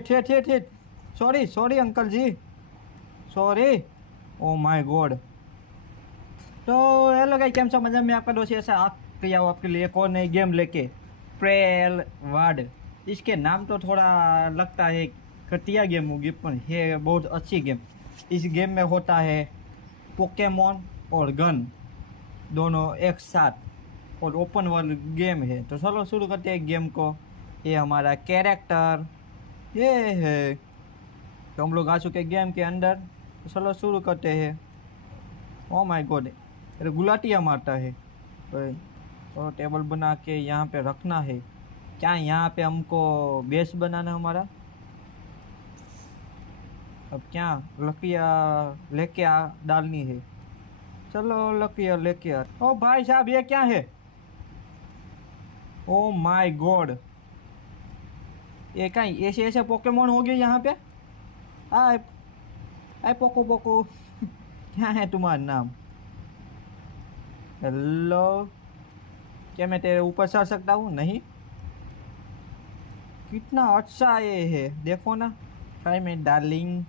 ठे ठे ठे sorry sorry uncle ji, sorry. Oh my god. तो हेलो गाइस, केम छो? मजा में आपका दोस्त ऐसा आप किया हूँ आपके लिए एक और नई गेम लेके, प्रेल वार्ड। इसके नाम तो थोड़ा लगता है घटिया गेम होगी, पर है बहुत अच्छी गेम। इस गेम में होता है पोकेमोन और गन दोनों एक साथ, और ओपन वर्ल्ड गेम है। तो चलो शुरू करते हैं गेम को। ये हमारा कैरेक्टर ये है। तो हम लोग आ चुके हैं गेम के अंदर, तो चलो शुरू करते हैं। ओ माय गॉड, अरे गुलाटिया मारता है। तो टेबल बना के यहाँ पे रखना है। क्या यहाँ पे हमको बेस बनाना है हमारा? अब क्या लकड़ियाँ लेके आ डालनी है। चलो लकड़ियाँ लेके आ। ओ भाई साहब, ये क्या है? ओ माय गॉड, ये क्या ऐसे ऐसे पोकेमोन हो गए यहाँ पे? आए आए पोको पोको क्या है तुम्हारा नाम? हेलो, क्या मैं तेरे ऊपर चढ़ सकता हूँ? नहीं। कितना अच्छा ये है, देखो ना। भाई मैं डार्लिंग,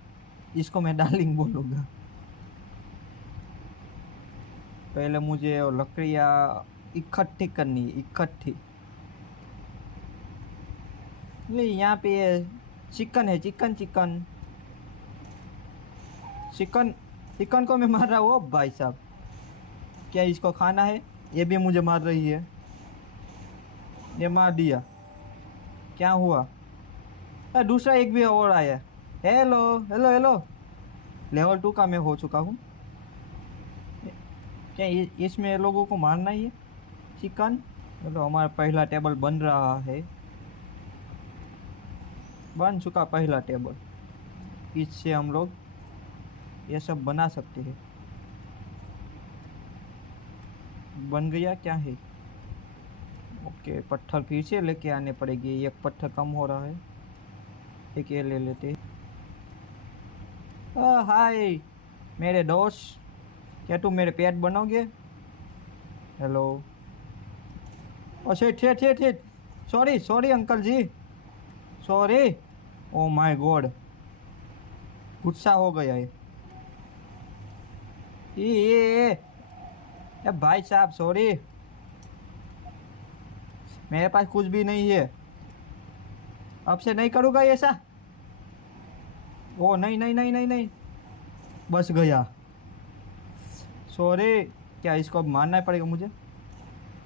इसको मैं डार्लिंग बोलूँगा। पहले मुझे वो लकड़ियाँ इकट्ठी करनी है, इकट्ठी। नहीं, यहाँ पे ये चिकन है, चिकन चिकन चिकन। चिकन को मैं मार रहा हूँ। ओ भाई साहब, क्या इसको खाना है? ये भी मुझे मार रही है। ये मार दिया। क्या हुआ? दूसरा एक भी और आया। हेलो हेलो हेलो, लेवल 2 का मैं हो चुका हूँ। क्या इसमें लोगों को मारना ही है चिकन? चलो हमारा पहला टेबल बन रहा है, बन चुका पहला टेबल। इससे हम लोग ये सब बना सकते हैं। बन गया क्या है? ओके, पत्थर फिर से लेके आने पड़ेगी, एक पत्थर कम हो रहा है। एक ये ले लेते हैं। हाय मेरे दोस्त, क्या तुम मेरे पेट बनोगे? हेलो। अच्छा ठे ठे ठे sorry sorry uncle ji, sorry. Oh my god, गुस्सा हो गया है। ये भाई साहब सॉरी, मेरे पास कुछ भी नहीं है। अब से नहीं करूँगा ऐसा। ओ नहीं नहीं नहीं नहीं नहीं, बस गया। सॉरी। क्या इसको अब मारना ही पड़ेगा मुझे?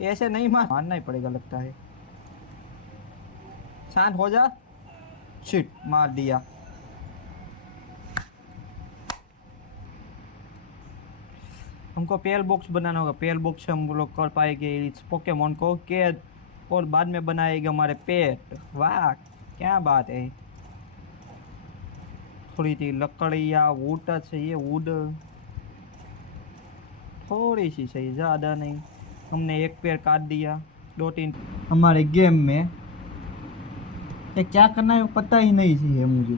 ऐसे नहीं मारना ही पड़ेगा लगता है। शांत हो जा। शिट, मार दिया। हमको पेल बॉक्स बनाना होगा, पेल बॉक्स से हम लोग कर पाएंगे इस पोकेमोन को कैद, और बाद में बनाएंगे हमारे पेट। वाह क्या बात है। थोड़ी सी लकड़ी या वुड चाहिए, वुड थोड़ी सी चाहिए, ज़्यादा नहीं। हमने एक पेड़ काट दिया, दो तीन। हमारे गेम में ये क्या करना है पता ही नहीं चाहिए मुझे।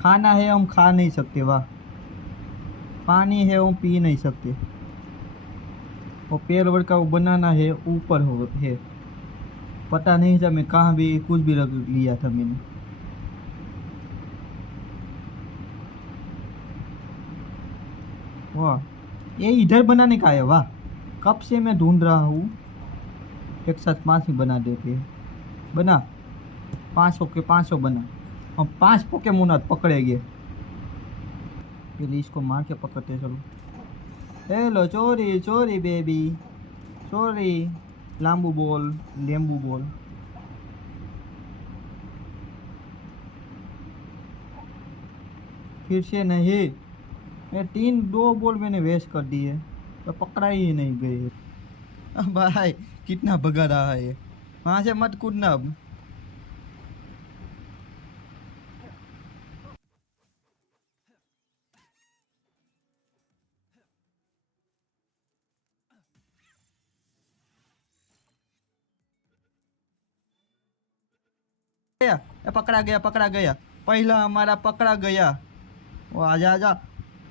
खाना है हम खा नहीं सकते, वाह। पानी है हम पी नहीं सकते। और पेड़ वेड़ का वो बनाना है ऊपर हो है। पता नहीं था, मैं कहाँ भी कुछ भी रख लिया था मैंने। वाह, ये इधर बनाने का है, वाह। कब से मैं ढूंढ रहा हूँ। एक साथ 5 ही बना देते हैं। बना 500 के 500 बना। हम 5 पोकेमोन आज पकड़ेंगे। पहले इसको मार के पकड़ते चलो। हेलो चोरी चोरी बेबी, चोरी। लांबू बोल, लेम्बू बोल। फिर से नहीं, ये 2 बॉल मैंने वेस्ट कर दिए, तो पकड़ा ही नहीं गए। अब भाई कितना भगा रहा है, वहाँ से मत कूदना अब। गया, ये पकड़ा गया, पकड़ा गया। पहला हमारा पकड़ा गया। वो आजा आजा,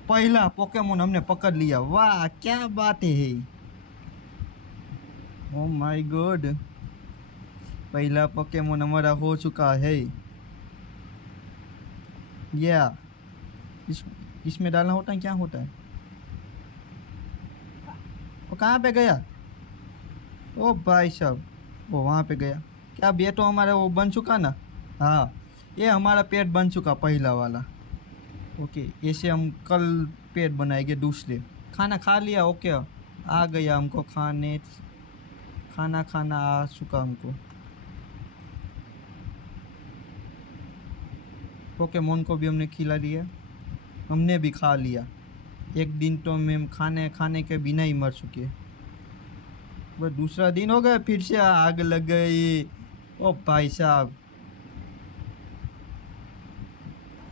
पहला पोकेमोन हमने पकड़ लिया, वाह क्या बात है। ओ माय गॉड, पहला पोकेमोन हमारा हो चुका है। या इस इसमें डालना होता है, क्या होता है? वो कहाँ पे गया? ओ भाई साहब, वो वहाँ पे गया। क्या अब ये तो हमारा वो बन चुका ना? हाँ, ये हमारा पेट बन चुका पहला वाला। ओके, ऐसे हम कल पेट बनाएंगे दूसरे। खाना खा लिया? ओके, आ गया हमको खाने, खाना खाना आ चुका हमको। पोकेमोन को भी हमने खिला दिया, हमने भी खा लिया। एक दिन तो हम खाने खाने के बिना ही मर चुके। बस दूसरा दिन हो गया, फिर से आग लग गई। ओ भाई साहब,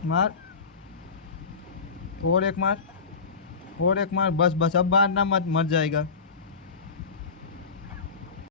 मार, और एक मार, और एक मार, बस बस अब मारना मत, मर जाएगा।